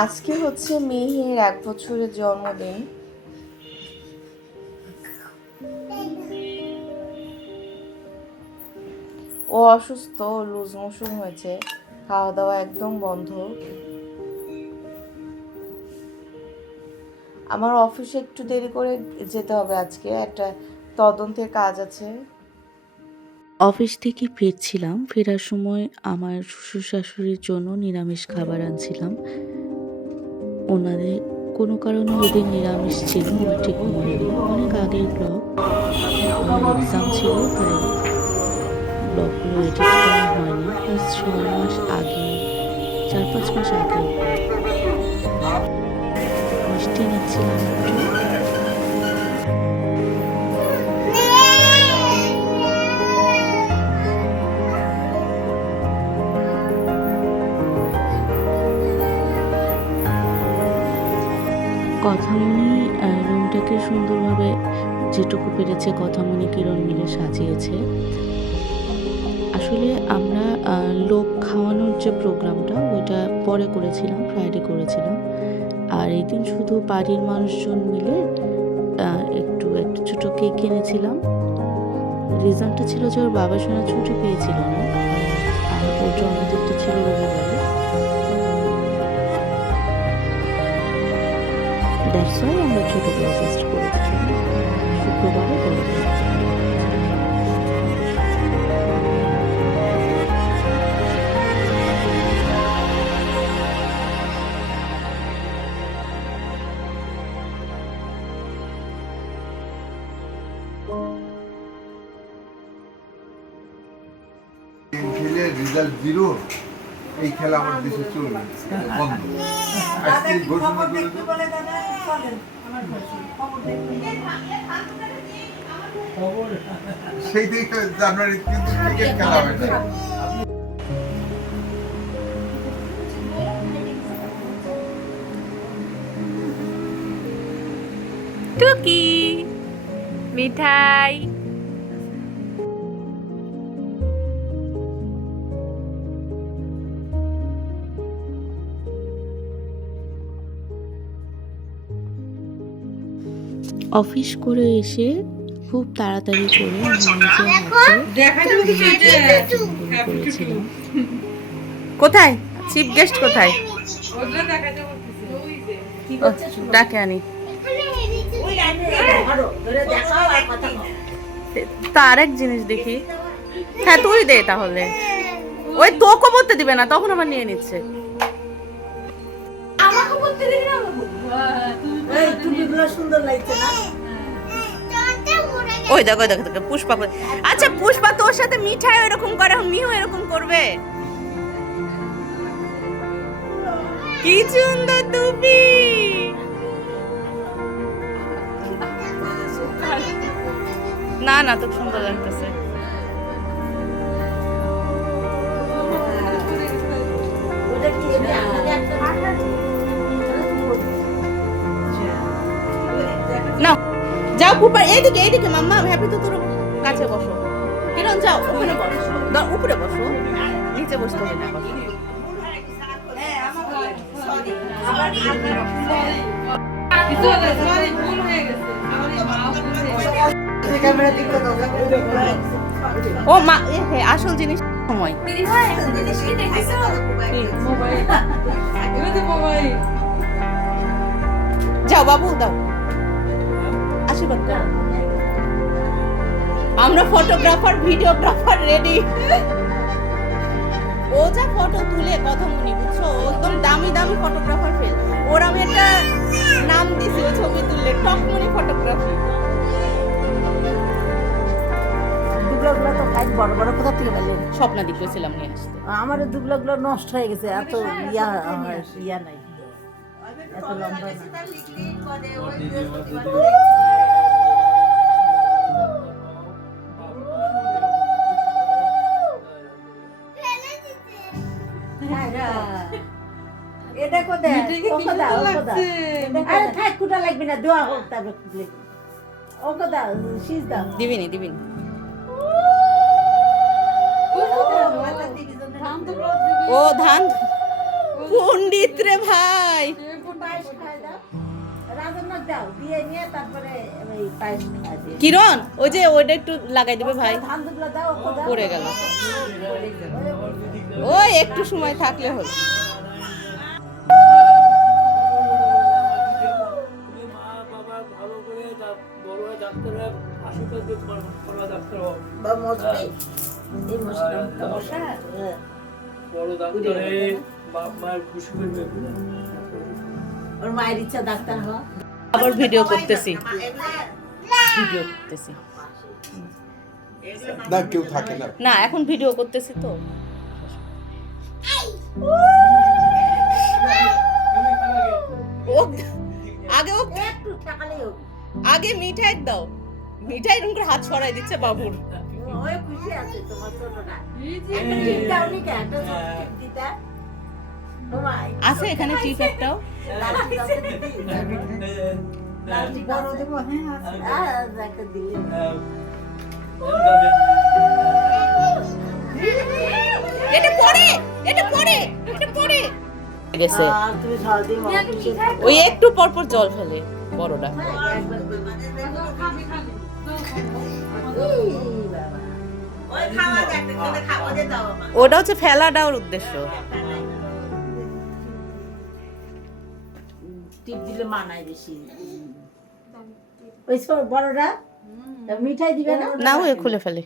আজকে হচ্ছে মেহের এক বছরের জন্মদিন। ও অসুস্থ লুজ মোশন হয়েছে খাওয়া দাওয়া একদম বন্ধ। আমার অফিসে একটু দেরি করে যেতে হবে আজকে, একটা তদন্তের কাজ আছে। অফিস থেকে ফিরছিলাম, ফেরার সময় আমার শ্বশুর শাশুড়ির জন্য নিরামিষ খাবার আনছিলাম। ওনাদের কোনো কারণে ওদের নিরামিষ ছিল আমার ঠিক মনে নেই। অনেক আগের ব্লগ এক্সাম ছিল, তাই ব্লগগুলো এডিট করা হয়নি। ছয় মাস আগে, চার পাঁচ মাস আগে। মিষ্টি নিচ্ছিলাম একটু কথামণি রুমটাকে সুন্দরভাবে যেটুকু পেরেছে কথামণি কিরণ মিলে সাজিয়েছে। আসলে আমরা লোক খাওয়ানোর যে প্রোগ্রামটা, ওইটা পরে করেছিলাম ফ্রাইডে করেছিলাম। আর এই দিন শুধু বাড়ির মানুষজন মিলে একটু একটু ছোটো কেক কিনেছিলাম রিজনটা ছিল যে ওর বাবা সোনা ছুটি পেয়েছিল না, আর ওর জন্মদিনটা ছিল রবিবারে। দ্যাটস ওয়াই আমরা ছোট প্রসেস করেছি শুক্রবারে করে। রেজাল্ট জিরো এই খেলা আমার দেশে চলবে। বন্ধ। আজকে ঘোষণা করে সেই থেকে জানুয়ারি কিন্তু ক্রিকেট খেলা হয় না। টুকি মিঠাই। অফিস করে এসে খুব তাড়াতাড়ি করে করেছিলাম। কোথায়? চিফ গেস্ট কোথায়? ও, ডাকে আনি। তার এক জিনিস দেখি। হ্যাঁ তুই দে তাহলে। ওই তোকে বলতে দিবে না তখন আবার নিয়ে নিচ্ছে। ওই দেখো ওই দেখো দেখো পুষ্পা আচ্ছা পুষ্পা তোর সাথে মিঠাই এরকম করে মিও এরকম করবে। কি সুন্দর তুমি। না না, তো সুন্দর লাগতেছে। যাও কুপা এইদিকে এইদিকে, মাম্মা হ্যাপি তো তোর কাছে বসো। কিরণ, যাও, ওখানে বসো। উপরে বসো। নিচে বসতে হবে না ও মা আসল জিনিস সময়। যাও, বাবু, দাও। আশীর্বাদ করো আমরা ফটোগ্রাফার ভিডিওগ্রাফার রেডি ও যা ফটো তুলে কথা মনি বুঝছ? ও একদম দামি দামি ফটোগ্রাফার ফেল ওর আমি একটা নাম দিছি ছবি তুললে টকমনি ফটোগ্রাফি দুবলাগুলো তো খাই বড় বড় কোথা থেকে পেলেন স্বপ্না দিক নিয়ে আসতে। আমার দুবলাগুলো নষ্ট হয়ে গেছে এত ইয়া ইয়া নাই। এত লম্বা ও কোথায় আরে থাক কুটা লাগবে না দোয়া হোক তারপর খুলে ও কোথায় শীষ দাও। দিবিনি দিবিনি। ও ধান পণ্ডিত রে ভাই। পায়েস খাই দাও। রাজন্নক দাও দিয়ে নিয়ে তারপরে ওই পায়েস খাই দিও কিরণ ওই যে ওইটা একটু লাগাই দেবে ভাই। পড়ে গেল। ওই একটু সময় থাকলে হলো। আবার ভিডিও করতেছি ভিডিও করতেছি না কেউ থাকে না না এখন ভিডিও করতেছি তো ও আগে মিঠাই দাও। মিঠাই এরকম করে হাত ছড়াই দিচ্ছে বাবুর। ওই আছে এখানে টিপ একটাও? হ্যাঁ। এটা এটা এটা গেছে। ওই একটু পর পর জল ফেলে। বড়টা ওটা হচ্ছে ফেলা দেওয়ার উদ্দেশ্য। টিপ দিলে মানায় বেশি। ওই মিঠাই দিবে না? খুলে ফেলে।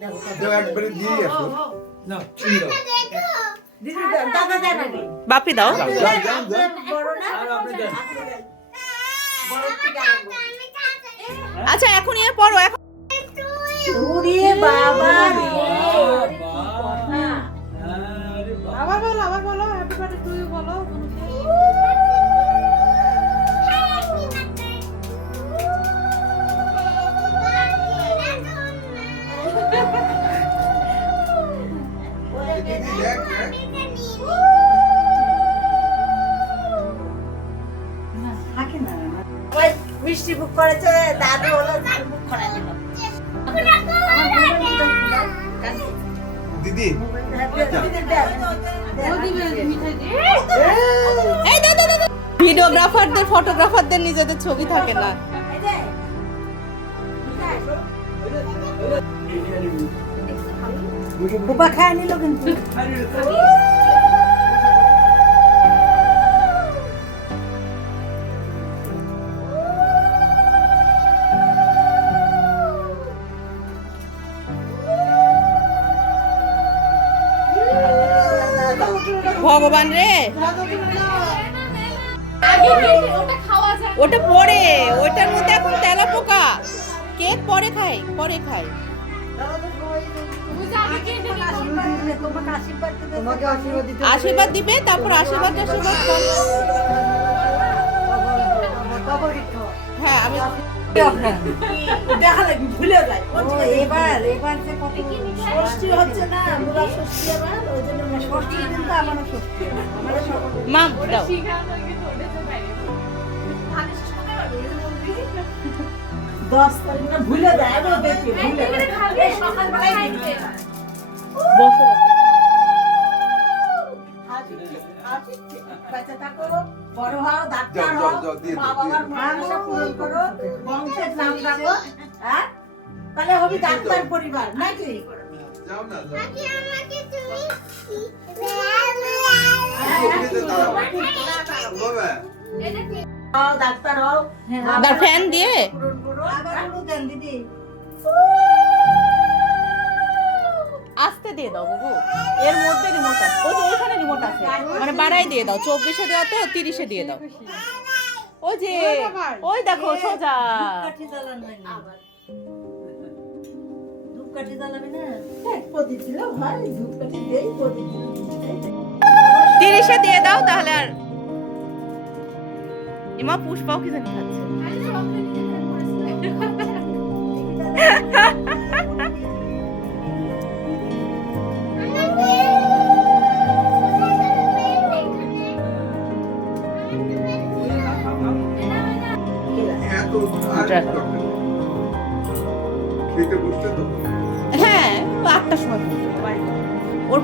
দেখো। একবারে দিয়ে আসো। না বাপি দাও। আচ্ছা এখন ইয়ে পড়ো এখন বাবা। আরে মিষ্টি বুক করেছে দাদু হলো বুক করা দিল দিদি। ভিডিওগ্রাফারদের ফটোগ্রাফারদের নিজেদের ছবি থাকে না। বুবা খায় নিল কিন্তু। ভগবান রে। ওটা পরে ওটার মধ্যে এখন তেলা পোকা কেক পরে খায় পরে খায়। আশীর্বাদ দিবে তারপর আশীর্বাদ আশীর্বাদ হ্যাঁ আমি ভুলে যায়। এবার এবার যে কত ষষ্ঠী হচ্ছে না দাও। ভুলে। বসো বাচ্চা থাকো, বড় হও ডাক্তার হও মা বাবার পূরণ করো বংশের নাম রাখো হ্যাঁ? তাহলে হবি ডাক্তার পরিবার নাকি? যাও না যাও। দাও ফ্যান দিয়ে? আবার আস্তে দিয়ে দাও, বাবু। এর মধ্যে রিমোট আছে। ওই যে ওইখানে রিমোট আছে। মানে বাড়াই দিয়ে দাও। চব্বিশে দেওয়া তো, তিরিশে দিয়ে দাও। ওই যে, ওই দেখো, সোজা। ধূপকাঠি জ্বালাবি না? প্রদীপ ধূপকাঠি প্রদীপ তিরিশে দিয়ে দাও তাহলে আর ইমা পুষ্পাও কি জানি খাচ্ছে।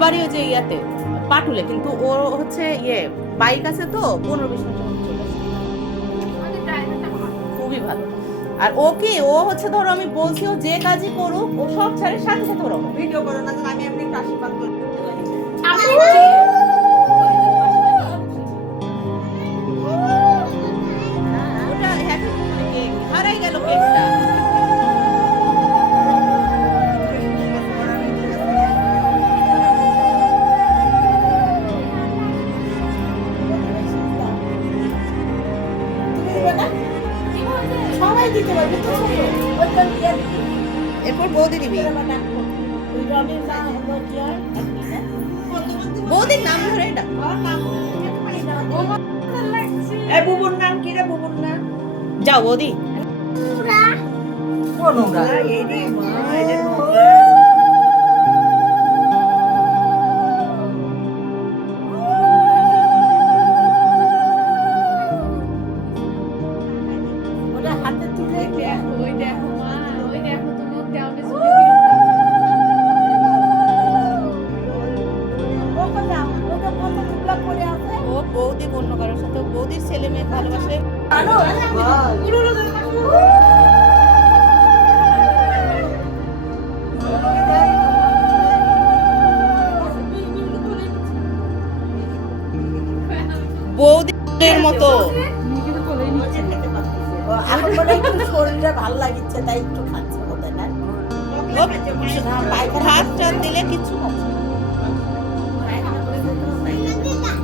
বাড়ি ওই যে ইয়াতে পাটুলে কিন্তু ও হচ্ছে ইয়ে বাইক আছে তো পনেরো বিশ আসে। খুবই ভালো। আর ও কি ও হচ্ছে ধরো আমি বলছি ও যে কাজই করুক ও সব ছাড়ে সাথে সাথে ওরকম। ভিডিও করো না আমি আপনি আশীর্বাদ করি।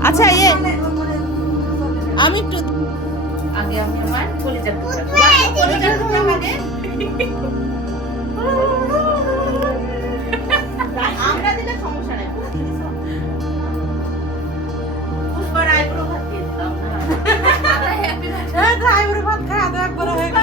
আচ্ছা ইয়ে আমি একটু আগে আমি আমার কলিজার টুকরা কলিজার টুকরা মানে? আমরা দিলে সমস্যা নাই। পুষ্পার আইব্রো ভাত দিয়ে দিলাম আইব্রো ভাত একবার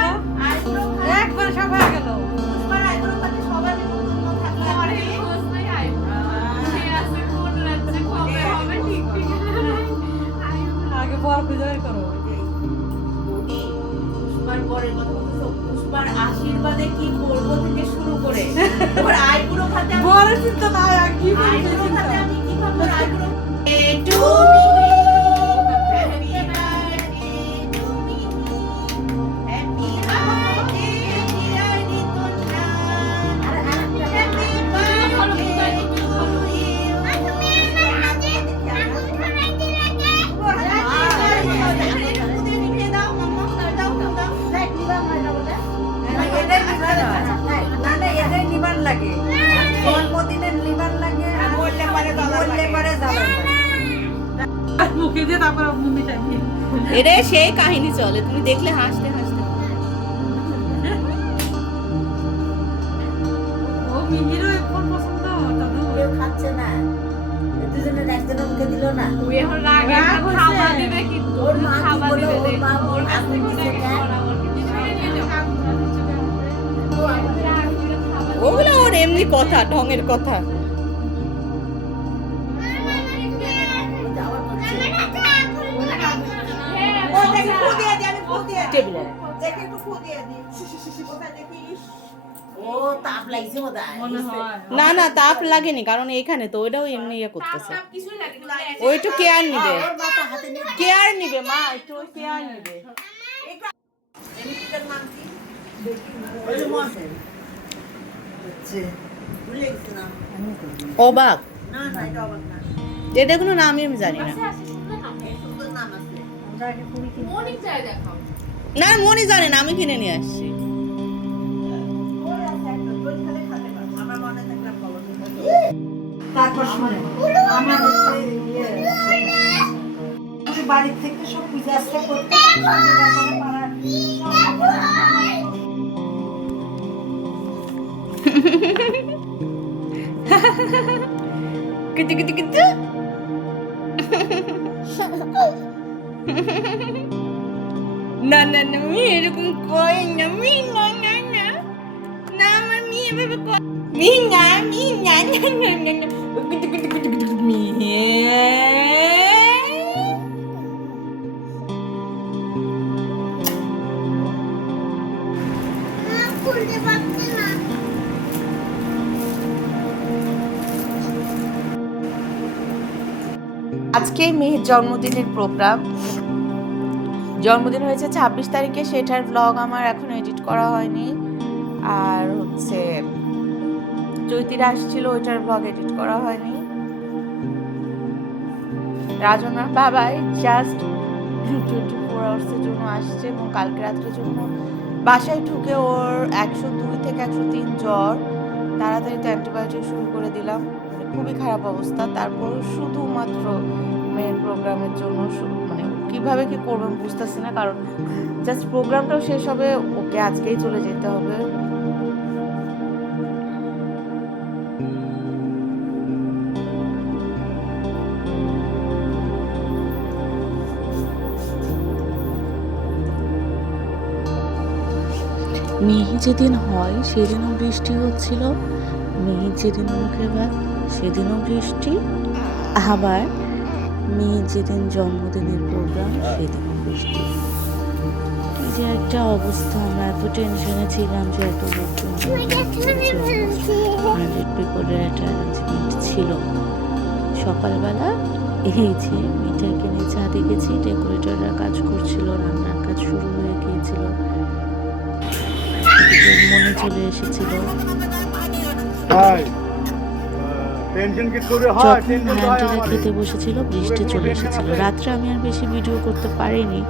আশীর্বাদে কি করব থেকে শুরু করে? ওর ভাতে আমি- বরের চিন্তা না আর কি একজনের না। ওই এখন রাগ এখন হয়েছে। দিবে কিন্তু ওর মা দিবে দেখো। কাছ থেকে। ওগুলো ওর এমনি কথা ঢঙের কথা। করছে হ্যাঁ, টেবিলে। ও তাপ লাগছে বোধ হয় না না তাপ লাগেনি কারণ এখানে তো ওইটাও এমনি ইয়ে করতেছে। তাপ কিছুই লাগে না। ও একটু কেয়ার নিবে। কেয়ার নিবে মা একটু কেয়ার নিবে। অবাক। এটা না। কোনো নামই আমি জানি না। জায়গায় দেখাও। না মনি জানে না আমি কিনে নিয়ে আসছি। তারপর শুনে আমার হচ্ছে ইয়ে বাড়ির থেকে সব পূজা আজকে করতে পাড়ার কিতু কিতু কিতু। না না না মি এরকম কই না না না না। না এভাবে কই কিতু মি আজকেই মেয়ের জন্মদিনের প্রোগ্রাম জন্মদিন হয়েছে ছাব্বিশ তারিখে, সেটার ব্লগ আমার এখন এডিট করা হয়নি। আর হচ্ছে চৈতিরা আসছিল, ওইটার ব্লগ এডিট করা হয়নি। রাজনার বাবাই জাস্ট টোয়েন্টি ফোর আওয়ার্সের জন্য আসছে এবং কালকে রাত্রের জন্য। বাসায় ঢুকে ওর একশো দুই থেকে একশো তিন জ্বর। তাড়াতাড়ি তো অ্যান্টিবায়োটিক শুরু করে দিলাম। খুবই খারাপ অবস্থা। তারপর শুধুমাত্র মেয়ের প্রোগ্রামের জন্য মানে কীভাবে কি করব আমি বুঝতেছি না, কারণ জাস্ট প্রোগ্রামটাও শেষ হবে, ওকে আজকেই চলে যেতে হবে। মেহি যেদিন হয়, সেদিনও বৃষ্টি হচ্ছিল। মেহি যেদিন মুখে ভাত সেদিনও বৃষ্টি। আবার মেয়ের যেদিন জন্মদিনের প্রোগ্রাম সেদিনও বৃষ্টি। যে একটা অবস্থা, আমরা এত টেনশনে ছিলাম যে এত লোকজন হান্ড্রেড একটা ছিল। সকালবেলা এই যে মিঠাইকে নিয়ে ছাদে গেছি ডেকোরেটররা কাজ করছিল, রান্নার কাজ শুরু হয়ে গিয়েছিল। মনে চলে এসেছিল। যখন হ্যান্ডিরা খেতে বসেছিল বৃষ্টি চলে এসেছিল। রাত্রে আমি আর বেশি ভিডিও করতে পারিনি।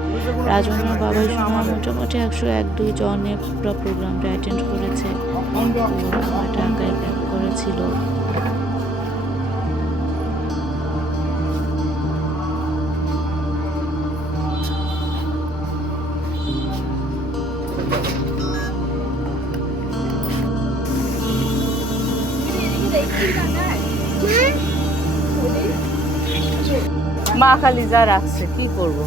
রাজনের বাবার সময় মোটামুটি একশো এক দুই জনে পুরো প্রোগ্রামটা অ্যাটেন্ড করেছে। আমার ব্যাক করেছিল। মা খালি যা রাখছে কি করব?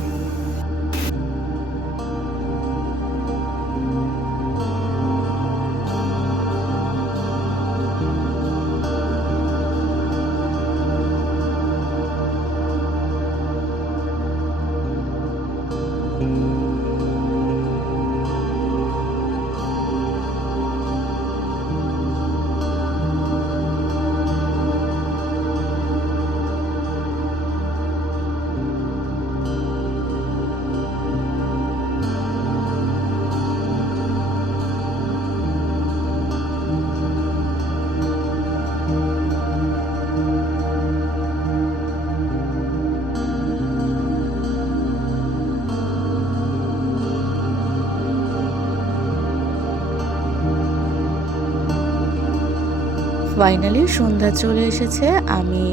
ফাইনালি সন্ধ্যা চলে এসেছে আমি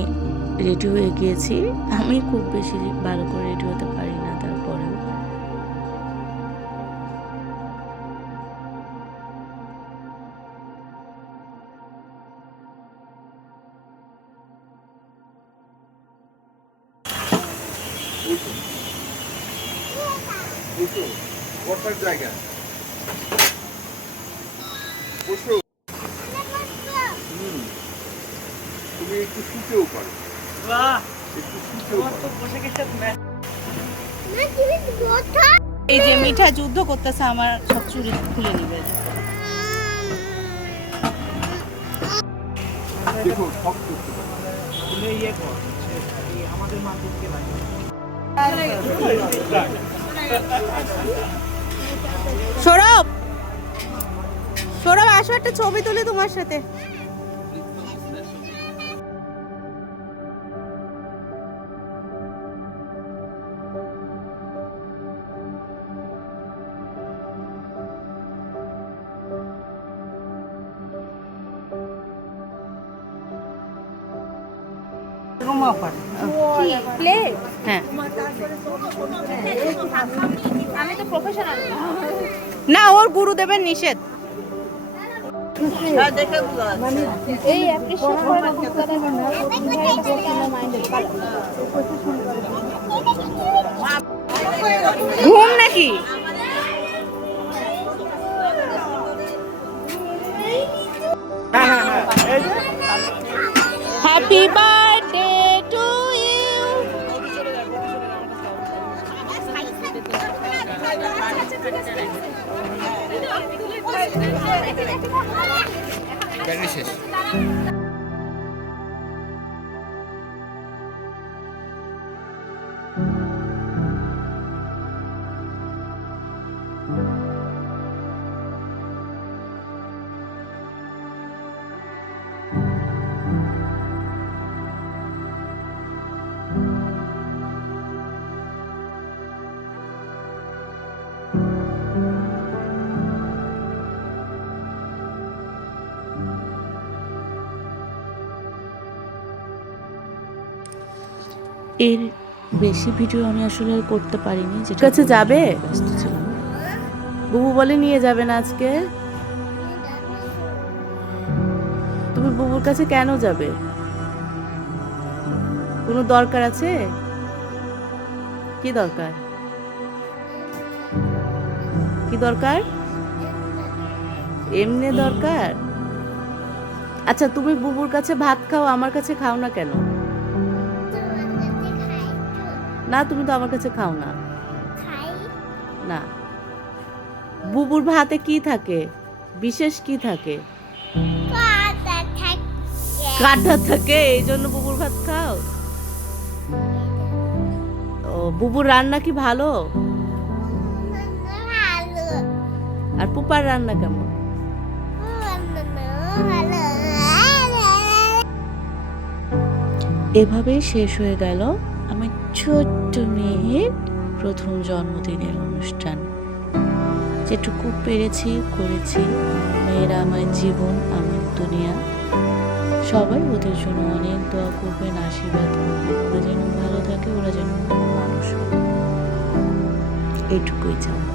রেডি হয়ে গিয়েছি। আমি খুব বেশি ভালো করে করতেছে আমার সব চুরি খুলে নিবে। ইয়ে আমাদের মাধ্যমকে সৌরভ! সৌরভ আসো একটা ছবি তুলি তোমার সাথে। না ওর গুরুদেবের নিষেধ। এই অ্যাপ্রিশিয়েট করে না। মাইন্ডেড ঘুম নাকি? হ্যাপি বার্থডে ব্যাটারি শেষ। এর বেশি ভিডিও আমি আসলে করতে পারিনি যেটা কাছে যাবে? বুবু বলে নিয়ে যাবে না আজকে? তুমি বুবুর কাছে কেন যাবে? কোনো দরকার আছে? কি দরকার? কি দরকার? এমনি দরকার? আচ্ছা তুমি বুবুর কাছে ভাত খাও আমার কাছে খাও না কেন? না তুমি তো আমার কাছে খাও না। না। বুবুর ভাতে কি থাকে? বিশেষ কি থাকে? কাটা থাকে। এই জন্য বুবুর ভাত খাও? ও বুবুর রান্না কি ভালো? আর পুপার রান্না কেমন? এভাবেই শেষ হয়ে গেল আমার ছোট্ট মেয়ের প্রথম জন্মদিনের অনুষ্ঠান। যেটুকু পেরেছি, করেছি। মেয়েরা আমার জীবন, আমার দুনিয়া। সবাই ওদের জন্য অনেক দোয়া করবেন, আশীর্বাদ করবেন। ওরা যেন ভালো থাকে, ওরা যেন ভালো মানুষ হয়। এইটুকুই চাও